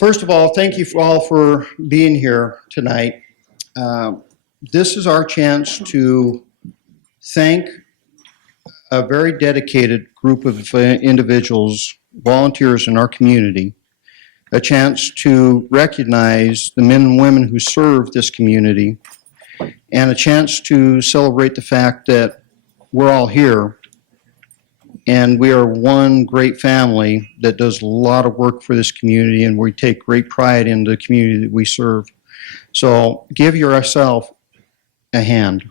First of all, thank you all for being here tonight. This is our chance to thank a very dedicated group of individuals, volunteers in our community, a chance to recognize the men and women who serve this community, and a chance to celebrate the fact that we're all here and we are one great family that does a lot of work for this community, and we take great pride in the community that we serve. So give yourself a hand.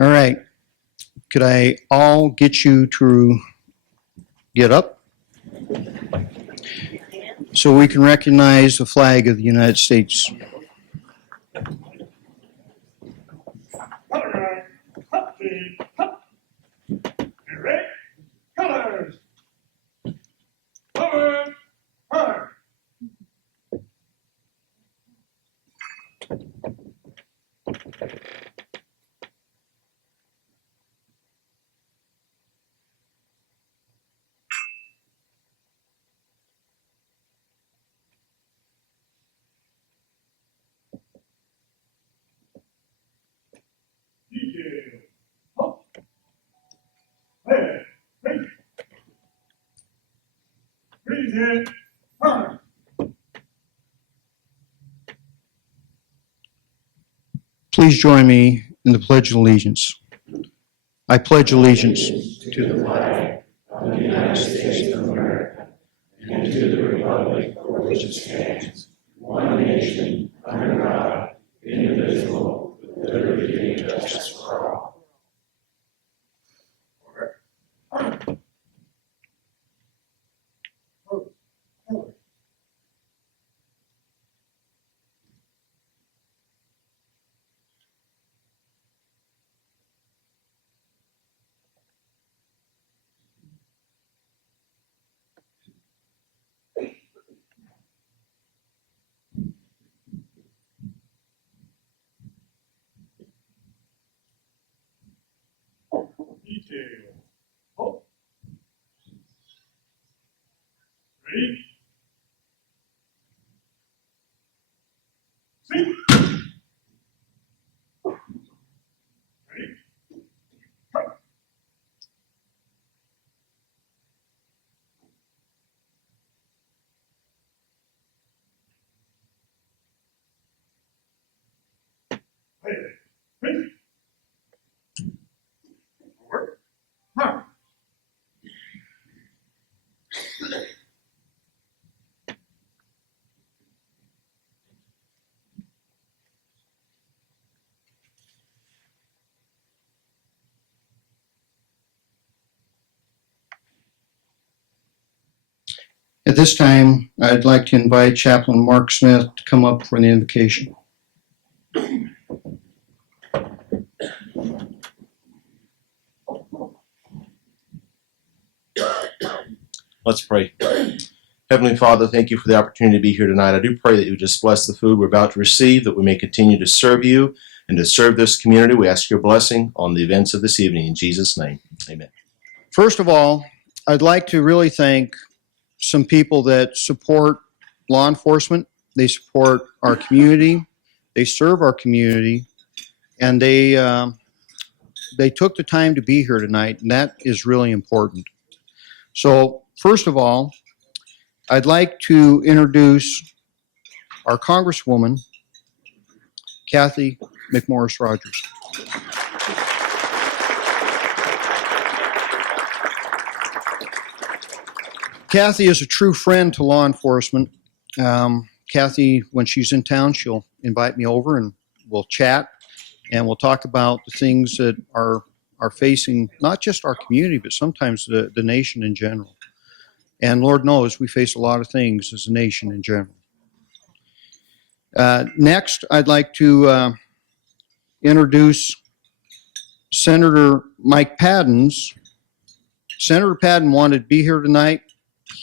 All right. Could I all get you to get up so we can recognize the flag of the United States? Please join me in the Pledge of Allegiance. I pledge allegiance to the flag of the United States of America and to the republic for which it stands, one nation, under God, indivisible, with liberty and justice for all. Ready? See? Ready? Come. Ready? Forward. Huh. At this time, I'd like to invite Chaplain Mark Smith to come up for the invocation. Let's pray. Heavenly Father, thank you for the opportunity to be here tonight. I do pray that you just bless the food we're about to receive, that we may continue to serve you and to serve this community. We ask your blessing on the events of this evening. In Jesus' name, amen. First of all, I'd like to really thank some people that support law enforcement. They support our community. They serve our community. And they took the time to be here tonight, and that is really important. So, first of all, I'd like to introduce our Congresswoman, Kathy McMorris Rogers. Kathy is a true friend to law enforcement. Kathy, when she's in town, she'll invite me over and we'll chat and we'll talk about the things that are facing not just our community, but sometimes the nation in general. And Lord knows we face a lot of things as a nation in general. Next, I'd like to introduce Senator Mike Patton. Senator Patton wanted to be here tonight.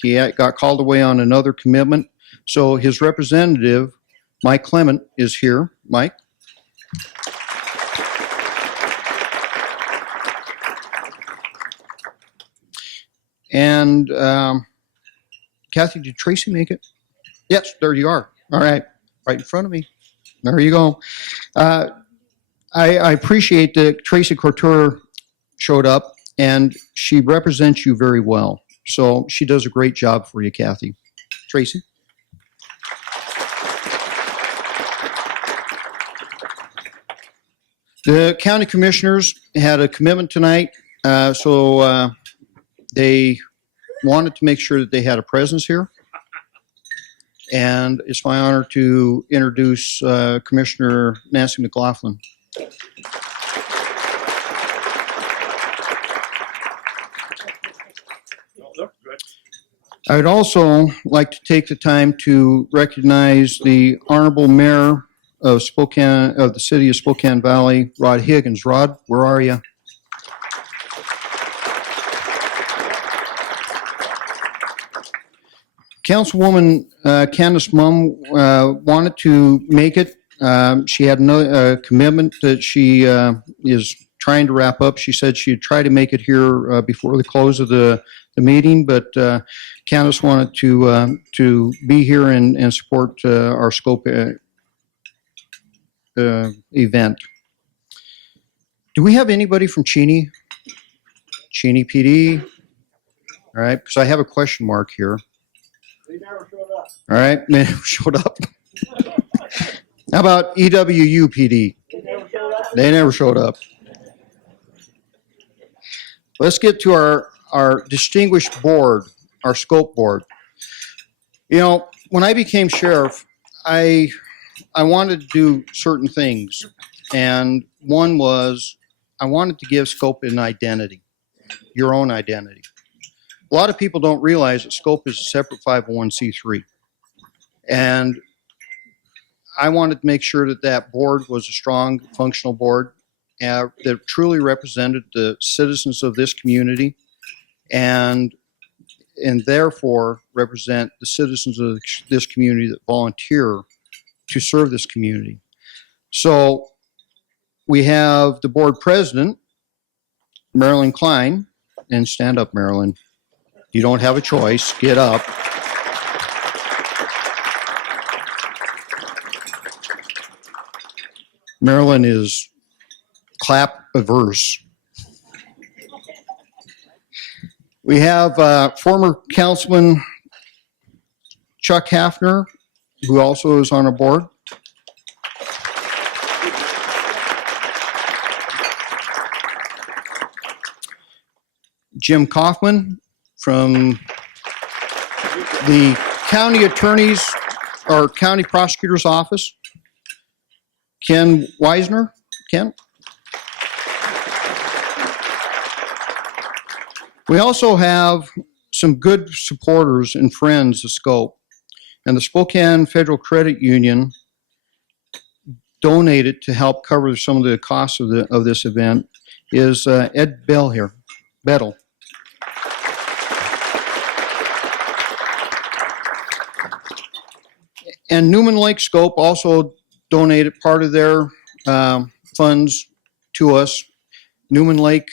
He got called away on another commitment. So his representative, Mike Clement, is here. Mike? And Kathy, did Tracy make it? Yes, there you are. All right, right in front of me. There you go. I appreciate that Tracy Couture showed up, and she represents you very well. So she does a great job for you, Kathy. Tracy? The county commissioners had a commitment tonight, so they wanted to make sure that they had a presence here. And it's my honor to introduce Commissioner Nancy McLaughlin. I would also like to take the time to recognize the Honorable Mayor of Spokane, of the City of Spokane Valley, Rod Higgins. Rod, where are you? Councilwoman Candace Mumm wanted to make it. She had no commitment that she is trying to wrap up. She said she'd try to make it here before the close of the meeting, but Candace wanted to be here and support our scope event. Do we have anybody from Cheney? Cheney PD? All right, because I have a question mark here. They never showed up. All right, they never showed up. How about EWU PD? They never showed up. They never showed up. Let's get to our distinguished board, our scope board. You know, when I became sheriff, I wanted to do certain things. And one was I wanted to give scope an identity, your own identity. A lot of people don't realize that scope is a separate 501c3. And I wanted to make sure that that board was a strong, functional board that truly represented the citizens of this community and therefore represent the citizens of this community that volunteer to serve this community. So we have the board president, Marilyn Klein, and stand up, Marilyn. You don't have a choice. Get up. Marilyn is clap averse. We have former Councilman Chuck Hafner, who also is on our board. Jim Kaufman from the county attorney's or county prosecutor's office. Ken Weisner. Ken? We also have some good supporters and friends of Scope. And the Spokane Federal Credit Union donated to help cover some of the costs of this event is Ed Bell here. Bettel. And Newman Lake Scope also donated part of their funds to us. Newman Lake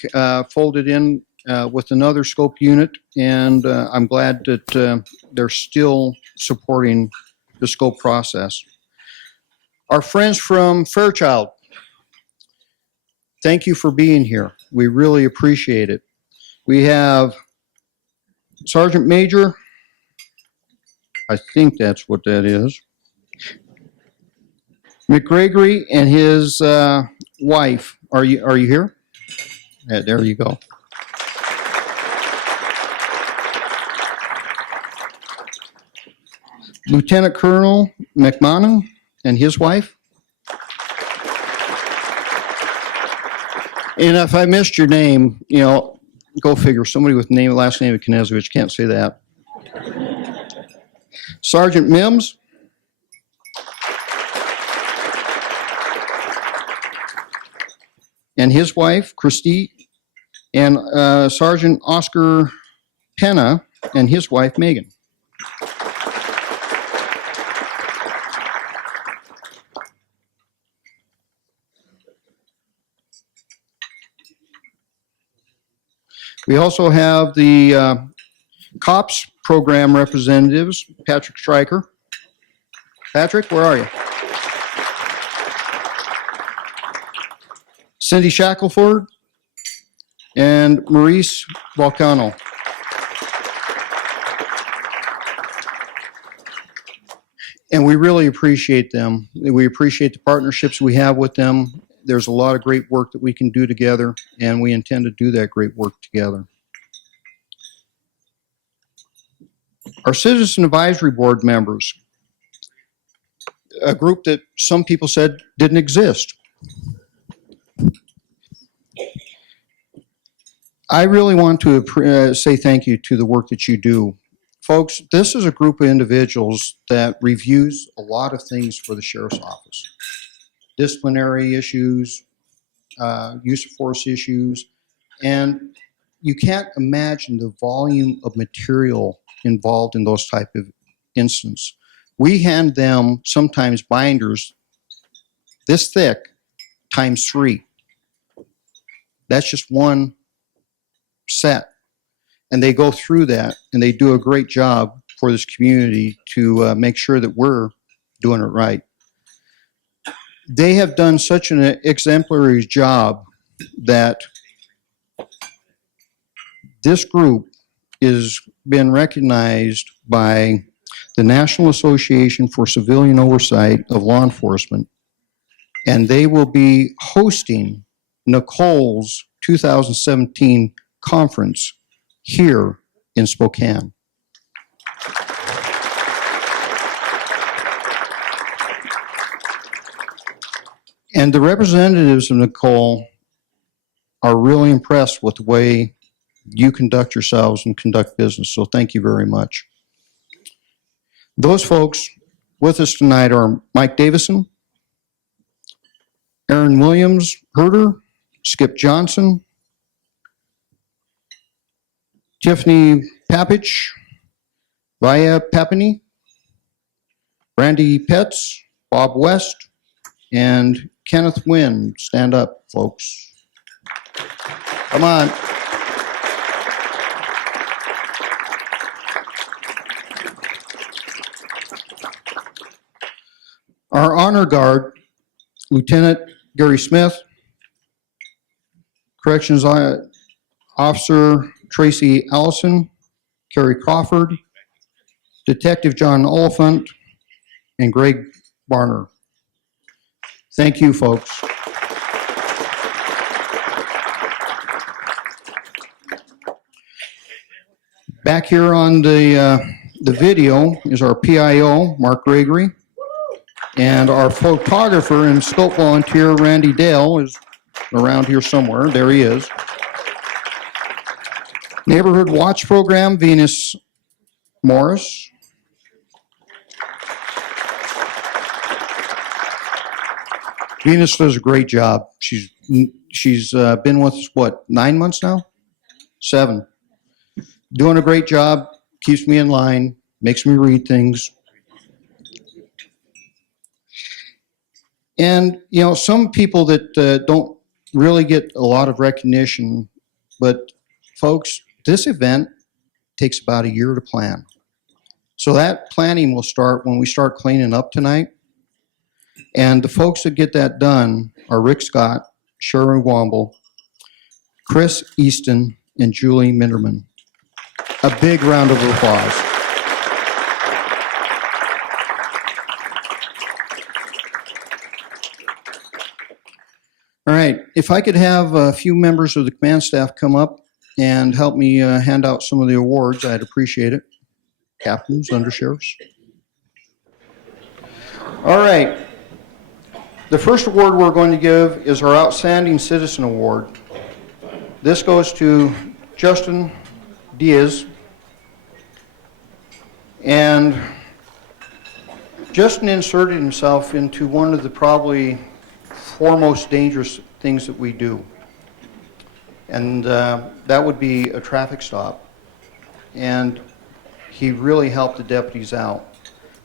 folded in with another Scope unit, and I'm glad that they're still supporting the Scope process. Our friends from Fairchild, thank you for being here. We really appreciate it. We have Sergeant Major, I think that's what that is, McGregory and his wife. Are you here? Yeah, there you go. Lieutenant Colonel McMahon and his wife. And if I missed your name, you know, go figure. Somebody with last name of Knezovich can't say that. Sergeant Mims. And his wife, Christy, and Sergeant Oscar Penna and his wife, Megan. We also have the COPS program representatives, Patrick Stryker. Patrick, where are you? Cindy Shackelford and Maurice Volcano. And we really appreciate them. We appreciate the partnerships we have with them. There's a lot of great work that we can do together, and we intend to do that great work together. Our Citizen Advisory Board members, a group that some people said didn't exist. I really want to say thank you to the work that you do. Folks, this is a group of individuals that reviews a lot of things for the Sheriff's Office. Disciplinary issues, use of force issues, and you can't imagine the volume of material involved in those type of instances. We hand them sometimes binders this thick times 3. That's just one set. And they go through that, and they do a great job for this community to make sure that we're doing it right. They have done such an exemplary job that this group is been recognized by the National Association for Civilian Oversight of Law Enforcement, and they will be hosting Nicole's 2017 conference here in Spokane. And the representatives of Nicole are really impressed with the way you conduct yourselves and conduct business, so thank you very much. Those folks with us tonight are Mike Davison, Aaron Williams Herder, Skip Johnson, Tiffany Papich, Vaya Papini, Randy Petz, Bob West, and Kenneth Wynn. Stand up, folks. Come on. Our honor guard, Lieutenant Gary Smith, Corrections Officer Tracy Allison, Kerry Crawford, Detective John Oliphant, and Greg Barner. Thank you, folks. Back here on the video is our PIO, Mark Gregory, and our photographer and scope volunteer, Randy Dale, is around here somewhere. There he is. Neighborhood Watch Program, Venus Morris. Venus does a great job. She's been with us, what, 9 months now? 7. Doing a great job, keeps me in line, makes me read things. And, you know, some people that don't really get a lot of recognition, but folks, this event takes about a year to plan. So that planning will start when we start cleaning up tonight. And the folks that get that done are Rick Scott, Sherry Womble, Chris Easton, and Julie Minderman. A big round of applause. All right, if I could have a few members of the command staff come up and help me hand out some of the awards, I'd appreciate it. Captains, undersheriffs. All right. The first award we're going to give is our Outstanding Citizen Award. This goes to Justin Diaz. And Justin inserted himself into one of the probably foremost dangerous things that we do. And that would be a traffic stop. And he really helped the deputies out.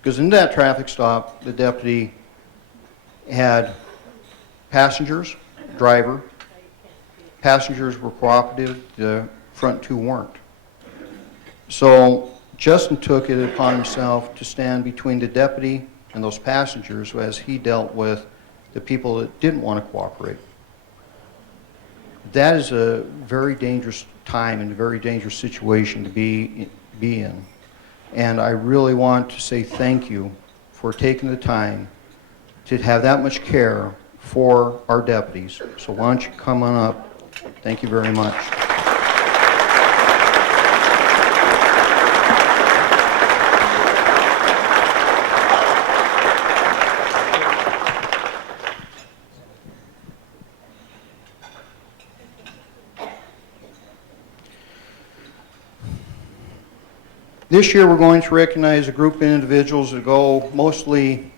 Because in that traffic stop, the deputy had passengers, driver. Passengers were cooperative, the front 2 weren't. So Justin took it upon himself to stand between the deputy and those passengers as he dealt with the people that didn't want to cooperate. That is a very dangerous time and a very dangerous situation to be in. And I really want to say thank you for taking the time to have that much care for our deputies. So why don't you come on up? Thank you very much. This year we're going to recognize a group of individuals that go mostly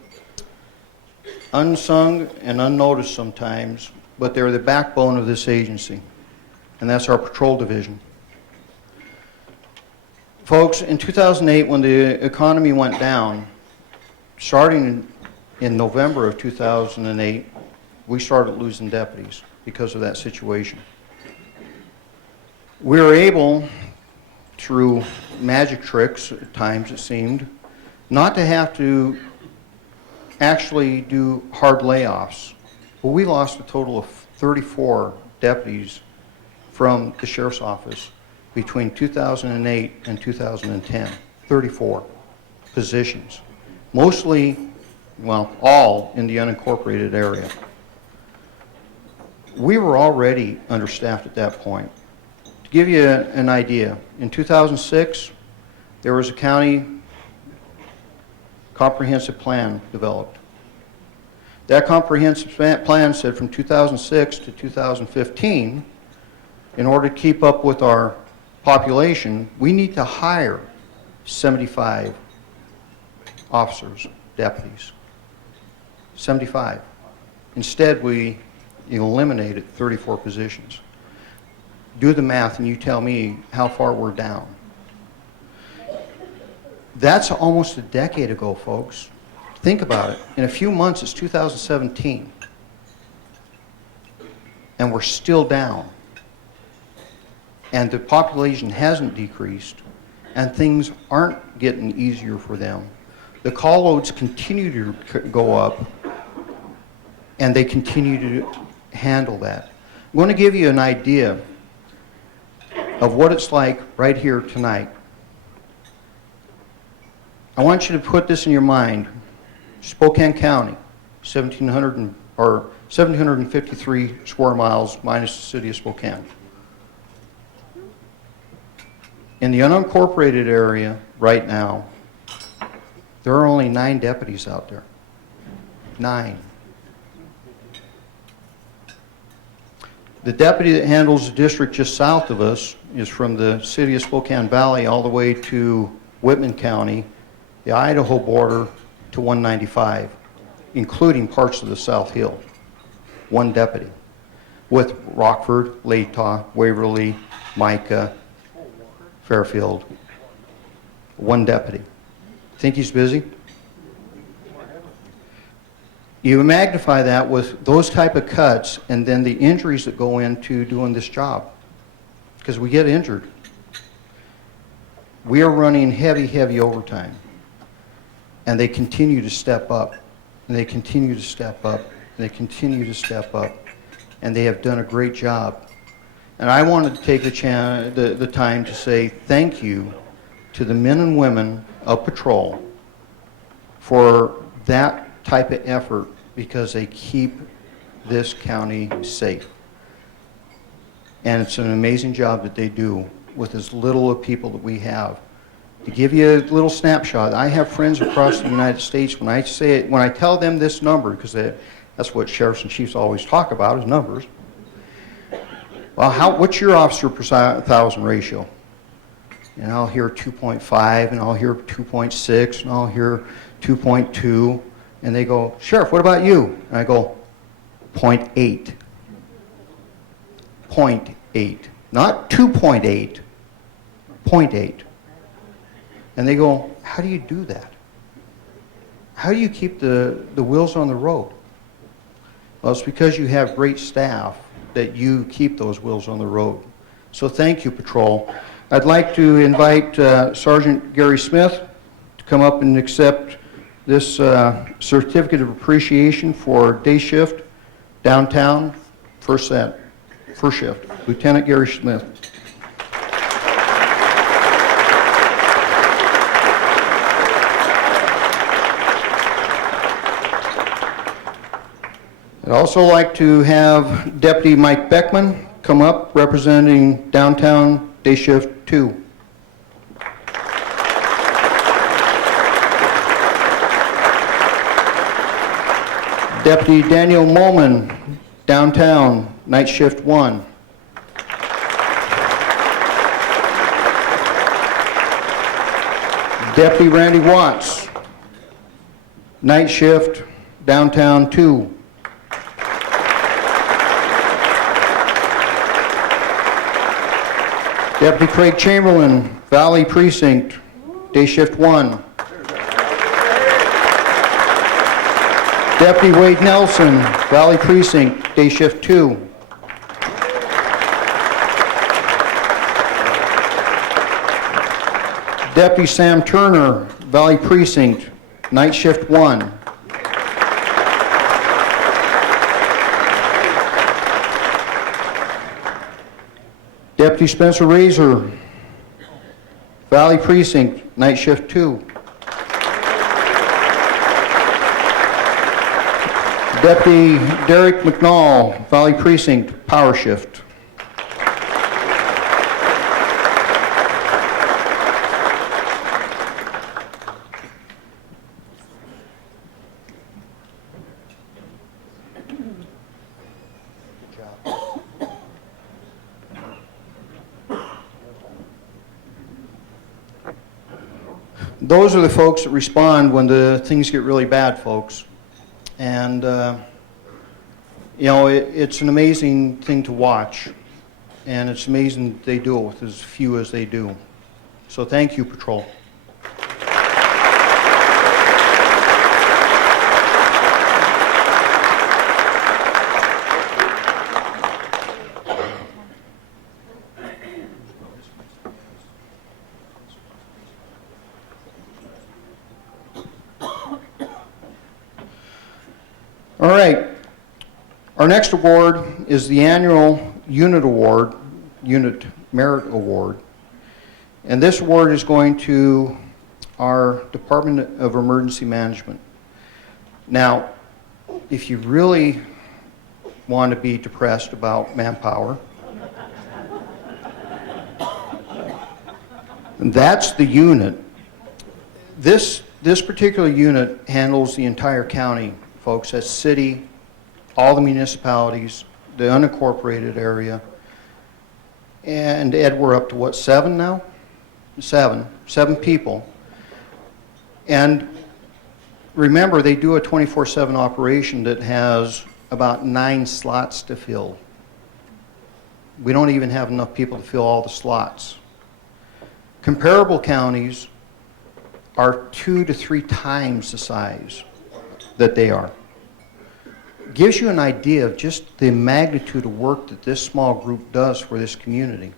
unsung and unnoticed sometimes, but they're the backbone of this agency, and that's our patrol division. Folks, in 2008 when the economy went down, starting in November of 2008, we started losing deputies because of that situation. We were able, through magic tricks at times it seemed, not to have to actually do hard layoffs. But we lost a total of 34 deputies from the sheriff's office between 2008 and 2010. 34 positions. Mostly, well, all in the unincorporated area. We were already understaffed at that point. To give you an idea, in 2006, there was a county comprehensive plan developed. That comprehensive plan said from 2006 to 2015, in order to keep up with our population, we need to hire 75 officers, deputies. 75. Instead, we eliminated 34 positions. Do the math and you tell me how far we're down. That's almost a decade ago, folks. Think about it. In a few months, it's 2017. And we're still down. And the population hasn't decreased. And things aren't getting easier for them. The call loads continue to go up. And they continue to handle that. I'm going to give you an idea of what it's like right here tonight. I want you to put this in your mind. Spokane County, 753 square miles minus the city of Spokane. In the unincorporated area right now, there are only 9 deputies out there. 9. The deputy that handles the district just south of us is from the city of Spokane Valley all the way to Whitman County, the Idaho border to 195, including parts of the South Hill. 1 deputy. With Rockford, Latah, Waverly, Micah, Fairfield. 1 deputy. Think he's busy? You magnify that with those type of cuts and then the injuries that go into doing this job. Because we get injured. We are running heavy overtime. And they continue to step up. And they continue to step up. And they continue to step up. And they have done a great job. And I wanted to take the time to say thank you to the men and women of patrol for that type of effort, because they keep this county safe. And it's an amazing job that they do with as little of people that we have. To give you a little snapshot, I have friends across the United States. When I tell them this number, because that's what sheriffs and chiefs always talk about, is numbers. Well, what's your officer per 1,000 ratio? And I'll hear 2.5, and I'll hear 2.6, and I'll hear 2.2. And they go, Sheriff, what about you? And I go, 0.8. 0.8. Not 2.8, 0.8. And they go, how do you do that? How do you keep the wheels on the road? Well, it's because you have great staff that you keep those wheels on the road. So thank you, Patrol. I'd like to invite Sergeant Gary Smith to come up and accept this certificate of appreciation for day shift downtown first shift. Lieutenant Gary Smith. I'd also like to have Deputy Mike Beckman come up representing downtown day shift 2. Deputy Daniel Molman, downtown, night shift 1. Deputy Randy Watts, night shift, downtown 2. Deputy Craig Chamberlain, Valley Precinct, day shift 1. Deputy Wade Nelson, Valley Precinct, day shift 2. Deputy Sam Turner, Valley Precinct, night shift 1. Deputy Spencer Razor, Valley Precinct, night shift 2. Deputy Derek Mcnall, Valley Precinct, power shift. Those are the folks that respond when the things get really bad, folks. And, you know, it's an amazing thing to watch. And it's amazing that they do it with as few as they do. So thank you, Patrol. All right, our next award is the annual Unit Merit Award. And this award is going to our Department of Emergency Management. Now, if you really want to be depressed about manpower, that's the unit. This particular unit handles the entire county. Folks, that's city, all the municipalities, the unincorporated area. And Ed, we're up to what, 7 now? 7 people. And remember, they do a 24/7 operation that has about 9 slots to fill. We don't even have enough people to fill all the slots. Comparable counties are 2 to 3 times the size that they are. Gives you an idea of just the magnitude of work that this small group does for this community.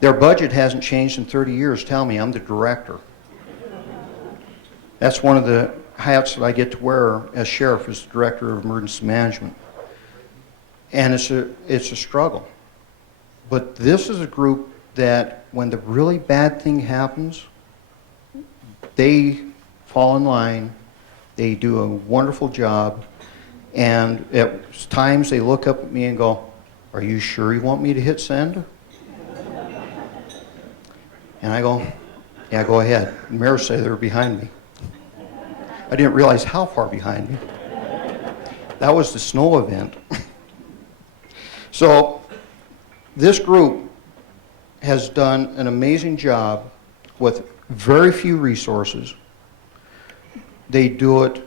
Their budget hasn't changed in 30 years. Tell me, I'm the director. That's one of the hats that I get to wear as sheriff, as the director of emergency management. And it's a struggle. But this is a group that when the really bad thing happens, they fall in line. They do a wonderful job, and at times they look up at me and go, "Are you sure you want me to hit send?" And I go, "Yeah, go ahead." The mirrors say they're behind me. I didn't realize how far behind me. That was the snow event. So this group has done an amazing job with very few resources. They do it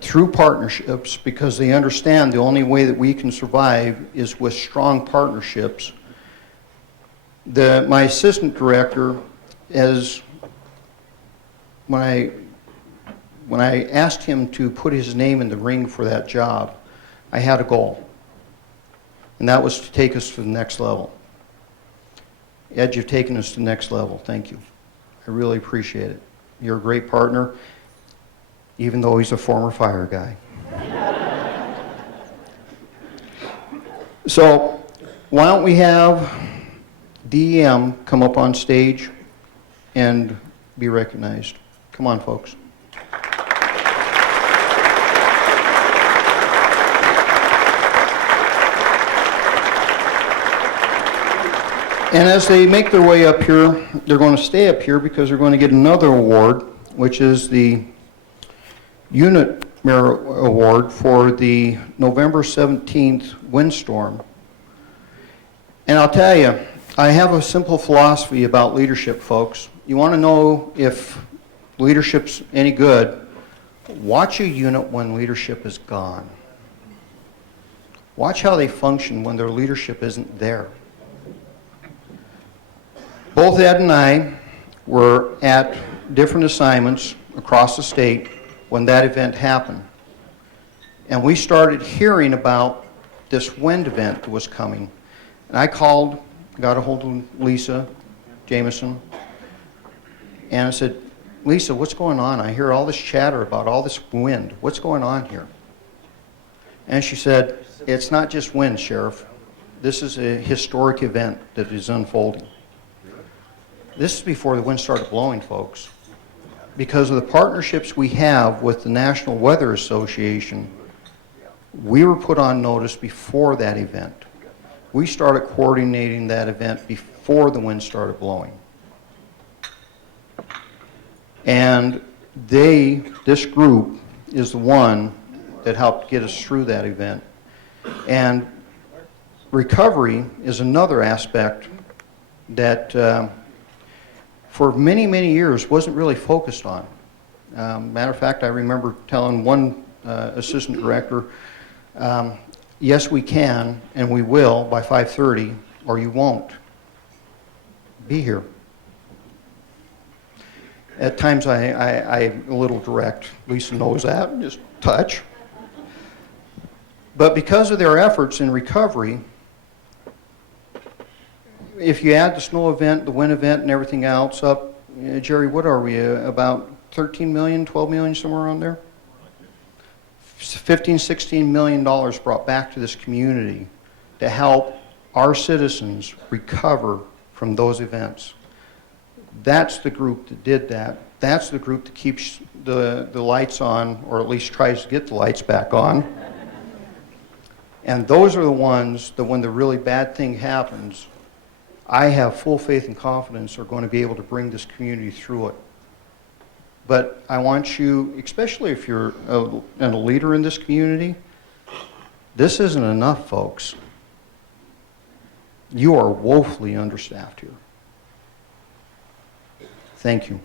through partnerships because they understand the only way that we can survive is with strong partnerships. My assistant director, when I asked him to put his name in the ring for that job, I had a goal, and that was to take us to the next level. Ed, you've taken us to the next level. Thank you. I really appreciate it. You're a great partner, even though he's a former fire guy. So why don't we have DEM come up on stage and be recognized. Come on, folks. And as they make their way up here, they're going to stay up here because they're going to get another award, which is the Unit Merit Award for the November 17th windstorm. And I'll tell you, I have a simple philosophy about leadership, folks. You want to know if leadership's any good, watch a unit when leadership is gone. Watch how they function when their leadership isn't there. Both Ed and I were at different assignments across the state when that event happened. And we started hearing about this wind event that was coming. And I called, got a hold of Lisa Jameson, and I said, Lisa, what's going on? I hear all this chatter about all this wind. What's going on here? And she said, it's not just wind, Sheriff. This is a historic event that is unfolding. This is before the wind started blowing, folks. Because of the partnerships we have with the National Weather Association, we were put on notice before that event. We started coordinating that event before the wind started blowing. And this group is the one that helped get us through that event. And recovery is another aspect that for many, many years wasn't really focused on. Matter of fact, I remember telling one assistant director, yes, we can and we will by 5:30, or you won't be here. At times I'm a little direct. Lisa knows that, just touch. But because of their efforts in recovery, if you add the snow event, the wind event, and everything else up, Jerry, what are we, about 13 million, 12 million, somewhere around there? 15, 16 million dollars brought back to this community to help our citizens recover from those events. That's the group that did that. That's the group that keeps the lights on, or at least tries to get the lights back on. And those are the ones that when the really bad thing happens, I have full faith and confidence are going to be able to bring this community through it. But I want you, especially if you're a leader in this community, this isn't enough, folks. You are woefully understaffed here. Thank you.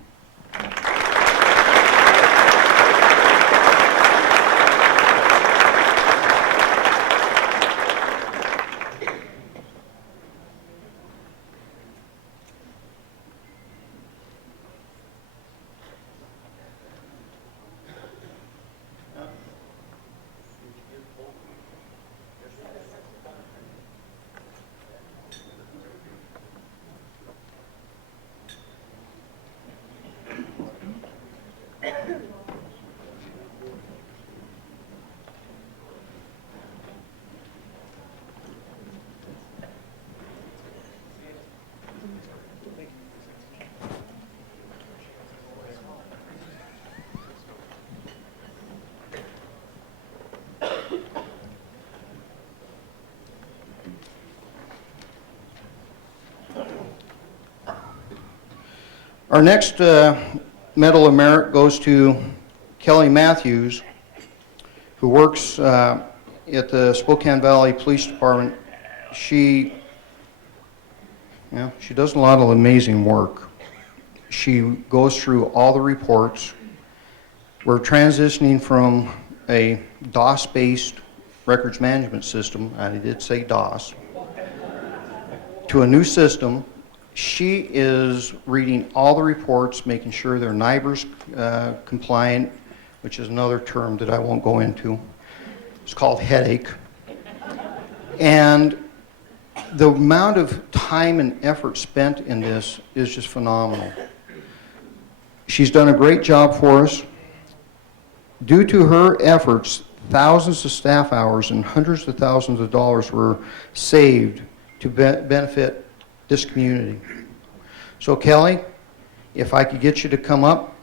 Our next Medal of Merit goes to Kelly Matthews, who works at the Spokane Valley Police Department. She does a lot of amazing work. She goes through all the reports. We're transitioning from a DOS-based records management system, and I did say DOS, to a new system. She is reading all the reports, making sure they're NIBRS compliant, which is another term that I won't go into. It's called headache. And The amount of time and effort spent in this is just phenomenal. She's done a great job for us. Due to her efforts, thousands of staff hours and hundreds of thousands of dollars were saved to benefit this community. So Kelly, if I could get you to come up.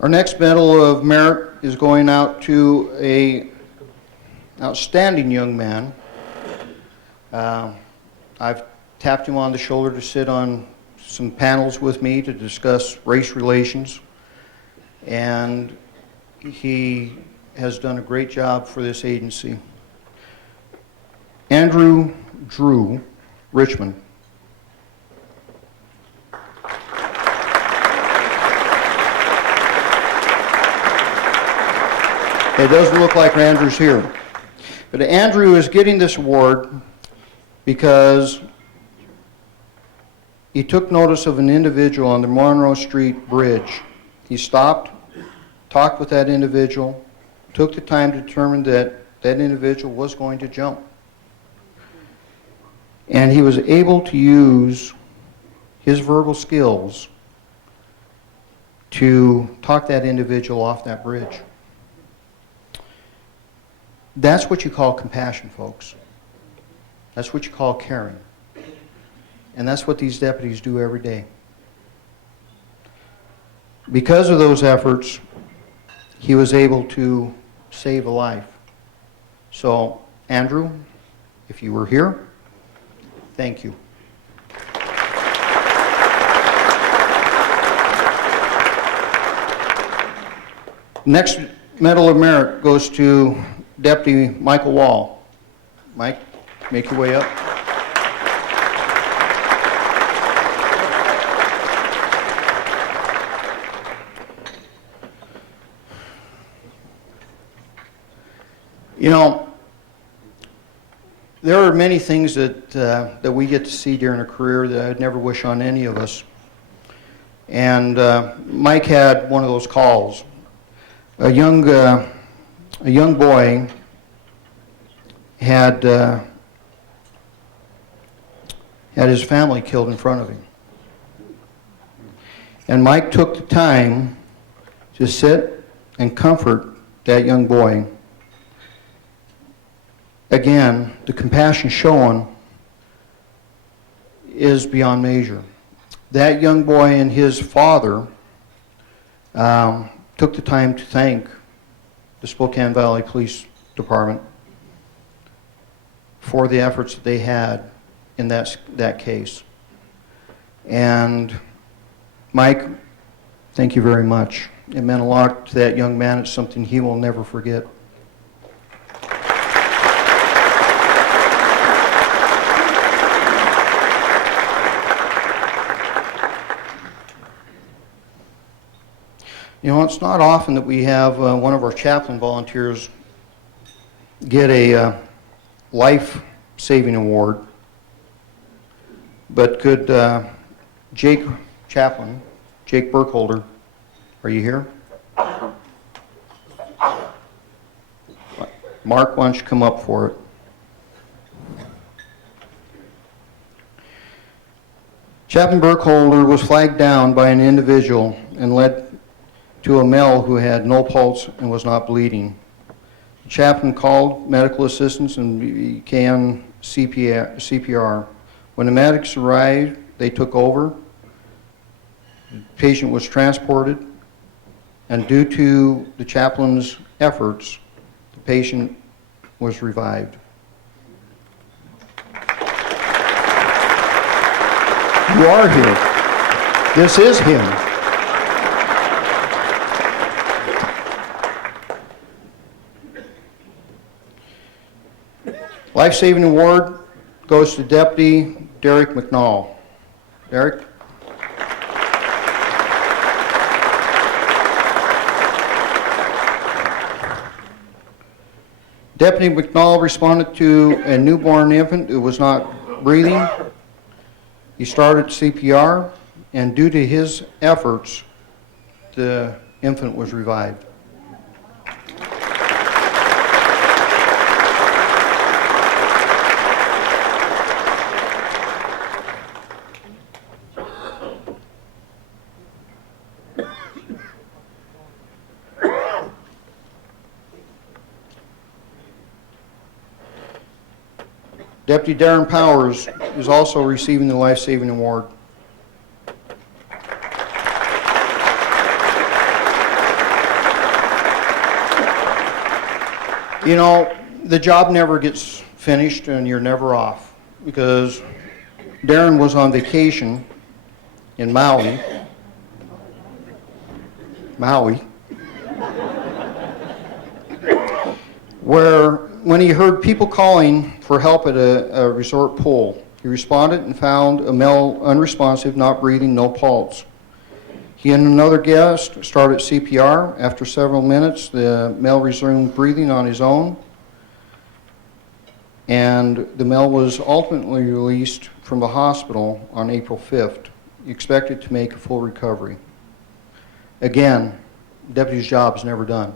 Our next Medal of Merit is going out to an outstanding young man. I've tapped him on the shoulder to sit on some panels with me to discuss race relations, and he has done a great job for this agency. Andrew Drew, Richmond. It doesn't look like Andrew's here. But Andrew is getting this award because he took notice of an individual on the Monroe Street Bridge. He stopped, talked with that individual, took the time to determine that that individual was going to jump. And he was able to use his verbal skills to talk that individual off that bridge. That's what you call compassion, folks. That's what you call caring. And that's what these deputies do every day. Because of those efforts, he was able to save a life. So, Andrew, if you were here, thank you. Next Medal of Merit goes to Deputy Michael Wall. Mike, make your way up. You know, there are many things that we get to see during a career that I'd never wish on any of us. And Mike had one of those calls. A young boy had his family killed in front of him. And Mike took the time to sit and comfort that young boy. Again, the compassion shown is beyond measure. That young boy and his father took the time to thank the Spokane Valley Police Department for the efforts that they had in that case. And Mike, thank you very much. It meant a lot to that young man. It's something he will never forget. You know, it's not often that we have one of our chaplain volunteers get a life-saving award, but could Jake Chaplain, Jake Burkholder, are you here? Mark, why don't you come up for it? Chaplain Burkholder was flagged down by an individual and led to a male who had no pulse and was not bleeding. The chaplain called medical assistance and began CPR. When the medics arrived, they took over. The patient was transported, and due to the chaplain's efforts, the patient was revived. You are here. This is him. Life-saving award goes to Deputy Derek Mcnall. Derek? Deputy McNall responded to a newborn infant who was not breathing. He started CPR, and due to his efforts, the infant was revived. Deputy Darren Powers is also receiving the life-saving award. You know, the job never gets finished and you're never off, because Darren was on vacation in Maui, where when he heard people calling for help at a resort pool, he responded and found a male unresponsive, not breathing, no pulse. He and another guest started CPR. After several minutes, the male resumed breathing on his own, and the male was ultimately released from the hospital on April 5th, expected to make a full recovery. Again, the deputy's job is never done.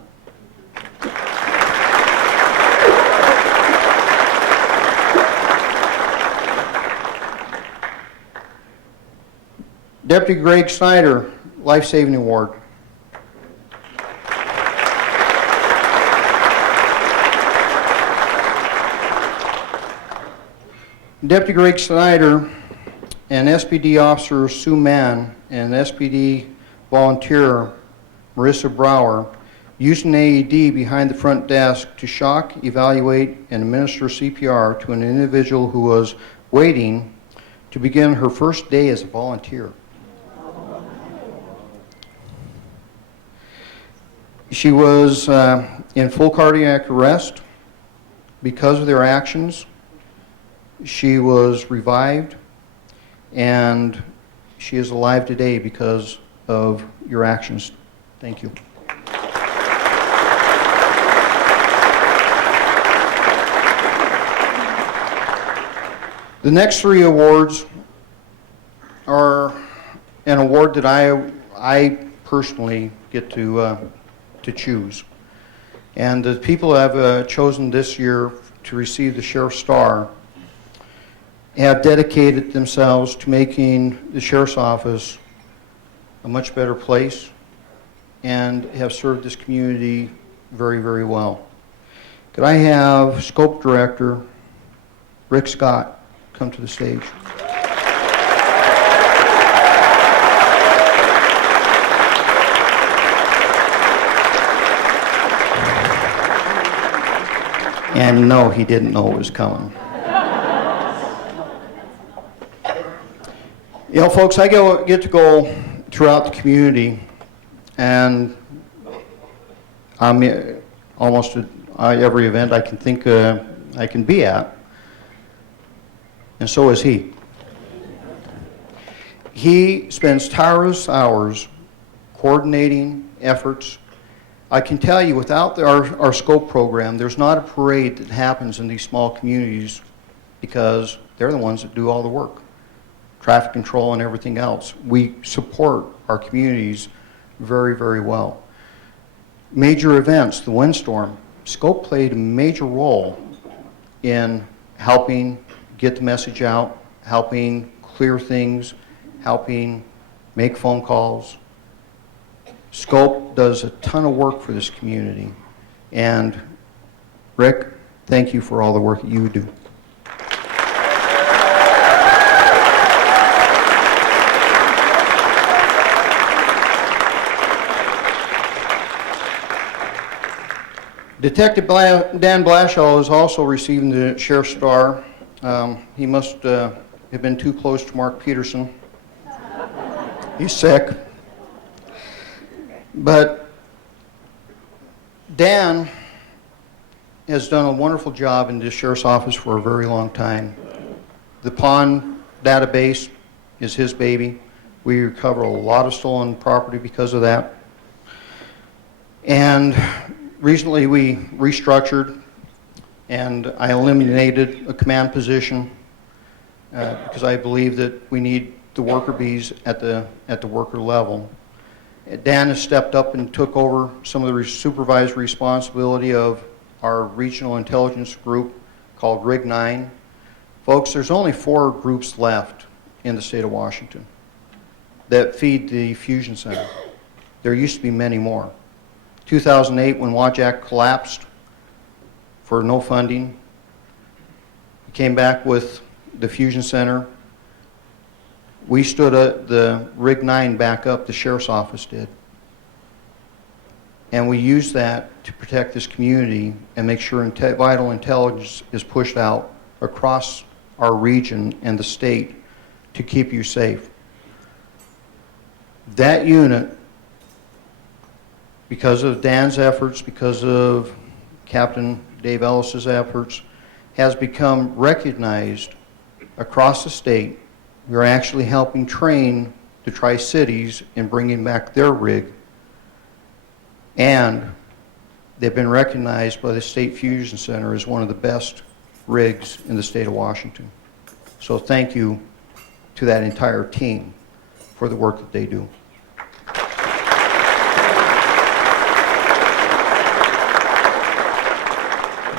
Deputy Greg Snyder, Life-Saving Award. Deputy Greg Snyder and SPD Officer Sue Mann and SPD volunteer Marissa Brower used an AED behind the front desk to shock, evaluate, and administer CPR to an individual who was waiting to begin her first day as a volunteer. She was in full cardiac arrest. Because of their actions, she was revived, and she is alive today because of your actions. Thank you. The next three awards are an award that I personally get to choose. And the people I've chosen this year to receive the Sheriff's Star have dedicated themselves to making the Sheriff's Office a much better place and have served this community very, very well. Could I have Scope Director Rick Scott come to the stage? And no, he didn't know it was coming. You know, folks, I get to go throughout the community, and I'm almost at every event I can think I can be at, and so is he. He spends tireless hours coordinating efforts. I can tell you, without our SCOPE program, there's not a parade that happens in these small communities, because they're the ones that do all the work. Traffic control and everything else. We support our communities very, very well. Major events, the windstorm, SCOPE played a major role in helping get the message out, helping clear things, helping make phone calls. SCOPE does a ton of work for this community. And Rick, thank you for all the work that you do. Detective Dan Blashaw is also receiving the Sheriff's Star. He must have been too close to Mark Peterson. He's sick. But Dan has done a wonderful job in the sheriff's office for a very long time. The pawn database is his baby. We recover a lot of stolen property because of that. And recently we restructured, and I eliminated a command position because I believe that we need the worker bees at the worker level. Dan has stepped up and took over some of the supervised responsibility of our regional intelligence group called Rig 9. Folks, there's only 4 groups left in the state of Washington that feed the fusion center. There used to be many more. 2008, when WAJAC collapsed for no funding, we came back with the fusion center. We stood the Rig 9 back up, the sheriff's office did. And we used that to protect this community and make sure vital intelligence is pushed out across our region and the state to keep you safe. That unit, because of Dan's efforts, because of Captain Dave Ellis's efforts, has become recognized across the state. We're actually helping train the Tri-Cities in bringing back their rig, and they've been recognized by the State Fusion Center as one of the best rigs in the state of Washington. So thank you to that entire team for the work that they do.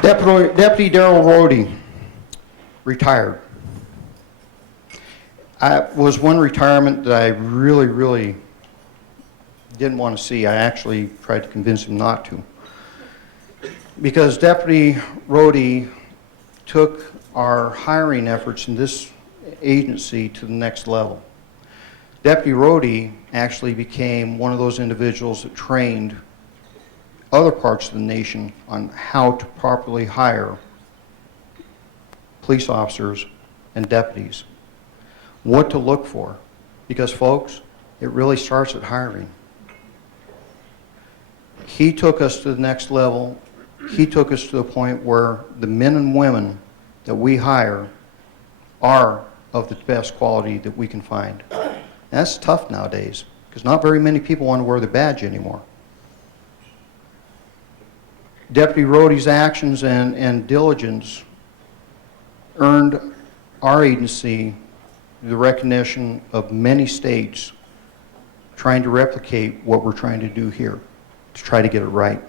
Deputy Darrell Rhodey, retired. Was one retirement that I really didn't want to see. I actually tried to convince him not to. Because Deputy Rhodey took our hiring efforts in this agency to the next level. Deputy Rhodey actually became one of those individuals that trained other parts of the nation on how to properly hire police officers and deputies. What to look for. Because folks, it really starts at hiring. He took us to the next level. He took us to the point where the men and women that we hire are of the best quality that we can find. And that's tough nowadays, because not very many people want to wear the badge anymore. Deputy Rhodey's actions and diligence earned our agency the recognition of many states trying to replicate what we're trying to do here, to try to get it right.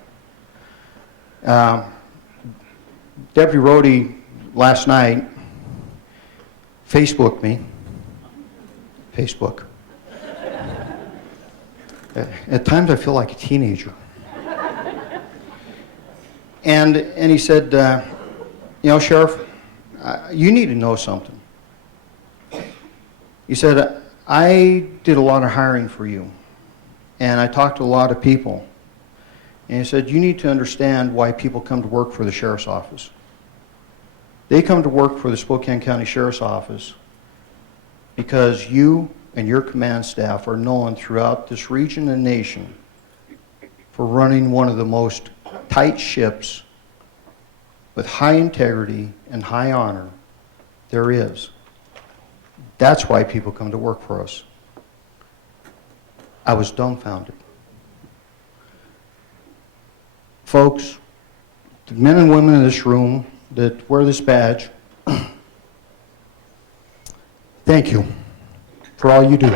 Deputy Rhodey last night Facebooked me. Facebook. At times I feel like a teenager. And he said, you know, Sheriff, you need to know something. He said, I did a lot of hiring for you, and I talked to a lot of people. And he said, you need to understand why people come to work for the Sheriff's Office. They come to work for the Spokane County Sheriff's Office because you and your command staff are known throughout this region and nation for running one of the most tight ships with high integrity and high honor there is. That's why people come to work for us. I was dumbfounded. Folks, the men and women in this room that wear this badge, thank you for all you do.